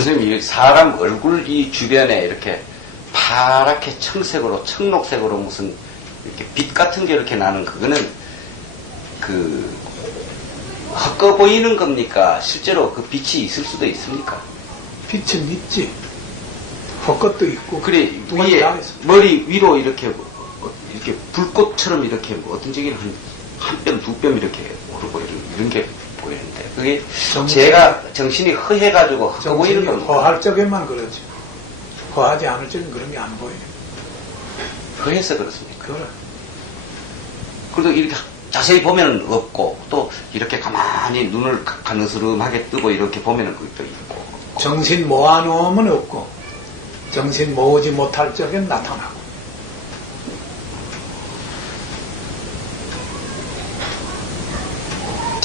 선생님, 이 사람 얼굴 이 주변에 이렇게 파랗게 청색으로, 청록색으로 무슨 이렇게 빛 같은 게 이렇게 나는 그거는 그 헛거 보이는 겁니까? 실제로 그 빛이 있을 수도 있습니까? 빛은 있지. 헛것도 있고. 그래 두 가지 위에. 머리 위로 이렇게 어, 이렇게 불꽃처럼 이렇게 뭐 어떤 적에는 한뼘두뼘 이렇게 오르고 이런, 이런 게 보이는데 그게 정신- 제가 정신이 허해가지고 헛거 보이는 정신이 겁니다. 허할 적에만 그러지. 허하지 않을 적엔 그런 게 안 보여. 허해서 그렇습니까? 그래. 그래도 이렇게 자세히 보면은 없고 또 이렇게 가만히 눈을 가- 가느스름하게 뜨고 이렇게 보면은 그것도 있고 정신 모아놓으면 없고, 정신 모으지 못할 적엔 나타나고.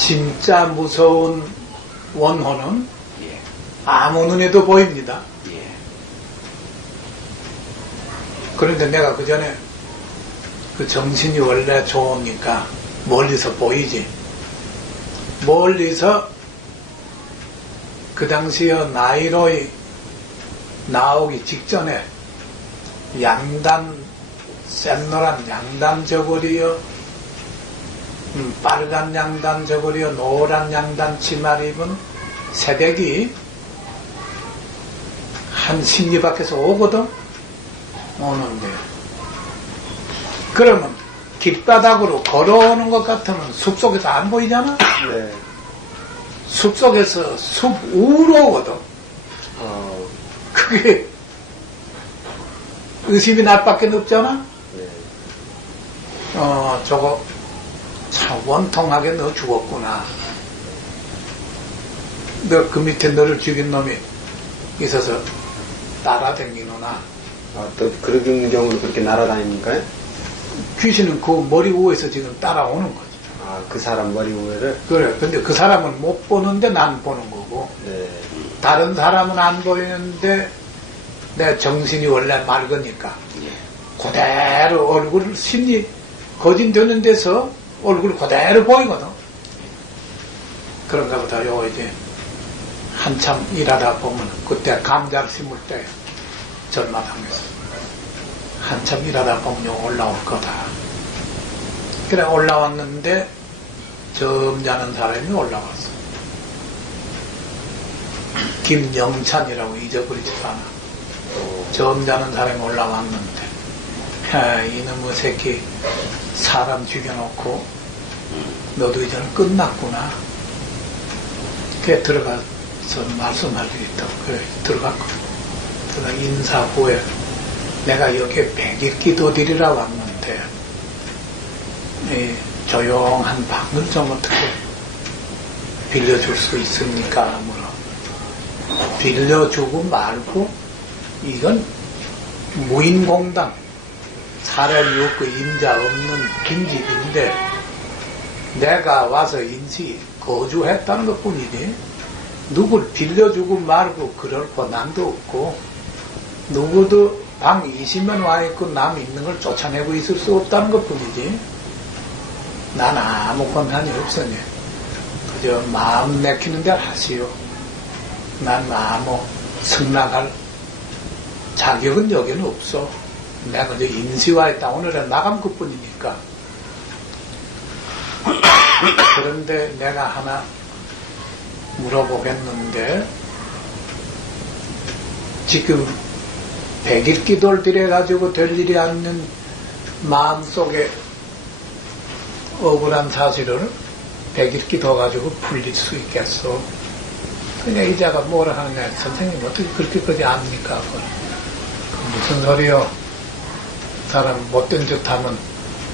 진짜 무서운 원혼은 예, 아무 눈에도 보입니다. 예, 그런데 내가 그 전에 그 정신이 원래 좋으니까 멀리서 보이지. 멀리서 그 당시에 나이로이 나오기 직전에 양단, 샛노란 양단 저고리요, 음, 빨간 양단 저고리요, 노란 양단 치마를 입은 새댁이 한 심리 밖에서 오거든? 오는데. 그러면 길바닥으로 걸어오는 것 같으면 숲 속에서 안 보이잖아? 네. 숲 속에서 숲 우로 오거든. 어, 그게 의심이 날 밖에 없잖아? 네. 어, 저거 참 원통하게 너 죽었구나. 너 그 밑에 너를 죽인 놈이 있어서 따라다니노나. 아, 또 그런 경우는 그렇게 날아다닙니까? 귀신은 그 머리 위에서 지금 따라오는 거지. 아, 그 사람 머리 위를? 그래. 근데 그 사람은 못 보는데 난 보는 거고, 네. 다른 사람은 안 보이는데, 내 정신이 원래 맑으니까, 예. 그대로 얼굴, 심리, 거진되는 데서 얼굴 그대로 보이거든. 그런가 보다, 요, 이제, 한참 일하다 보면, 그때 감자를 심을 때, 전마당에서. 한참 일하다 보면 요 올라올 거다. 그래, 올라왔는데, 점잖은 사람이 올라왔어. 김영찬이라고 잊어버리지 않아. 점잖은 사람이 올라왔는데, 야, 이놈의 새끼, 사람 죽여놓고, 너도 이제는 끝났구나. 그래, 들어가서 말씀할 일이 있다고. 그래, 들어갔거든. 그러다 인사 후에, 내가 여기에 백일 기도 드리러 왔는데, 이 조용한 방을 좀 어떻게 빌려줄 수 있습니까? 물어. 빌려주고 말고 이건 무인공당 사람이 없고 임자 없는 빈집인데 내가 와서 인시 거주했다는 것 뿐이지 누굴 빌려주고 말고 그럴 권한도 없고 누구도 방 20명 와 있고 남 있는 걸 쫓아내고 있을 수 없다는 것 뿐이지 난 아무 권한이 없으니 그저 마음 내키는 대로 하시오 난 아무 승낙할 자격은 여기는 없어. 내가 인시와 있다. 오늘은 나간 것 뿐이니까. 그런데 내가 하나 물어보겠는데, 지금 백일 기도를 드려가지고 될 일이 않는 마음속에 억울한 사실을 백일 기도 가지고 풀릴 수 있겠어. 그냥 이자가 뭐라 하느냐. 선생님 어떻게 그렇게까지 압니까? 무슨 소리요? 사람 못된 짓 하면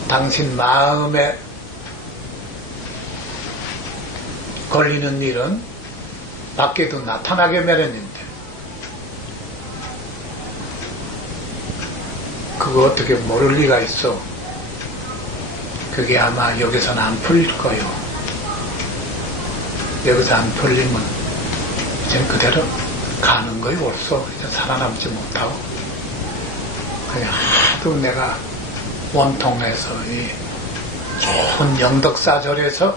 당신 마음에 걸리는 일은 밖에도 나타나게 마련인데 그거 어떻게 모를 리가 있어? 그게 아마 여기서는 안 풀릴 거요. 여기서 안 풀리면 이제 그대로 가는 거예요, 옳소. 이제 살아남지 못하고. 하도 내가 원통해서 이 좋은 영덕사절에서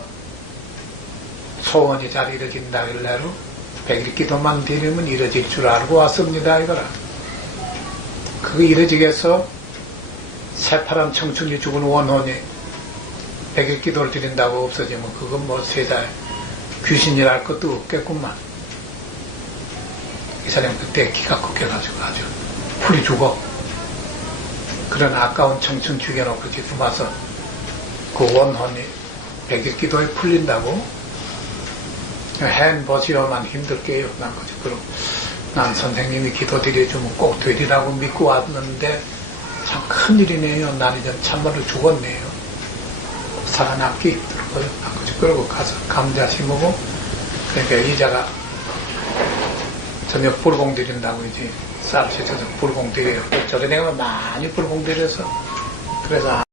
소원이 잘 이루어진다길래로 백일 기도만 드리면 이뤄질 줄 알고 왔습니다, 이거라. 그거 이뤄지겠어? 새파란 청춘이 죽은 원혼이 백일 기도를 드린다고 없어지면 그건 뭐 세상에 귀신이랄 것도 없겠구만. 이 사람 그때 기가 꺾여가지고 아주 풀이 죽어. 그런 아까운 청춘 죽여놓고 지금 와서 그 원혼이 백일 기도에 풀린다고? hen 버시어만 힘들게요. 난 거죠. 그럼 난 선생님이 기도 드려주면 꼭 되리라고 믿고 왔는데 참 큰일이네요. 난 이제 참말로 죽었네요. 살아남기 힘들고요. 그러고 가서 감자 심으고 그러니까 이자가 저녁 불공 드린다고 이제 쌀 씻어서 불공 드려요. 저녁에 가면 많이 불공 드려서 그래서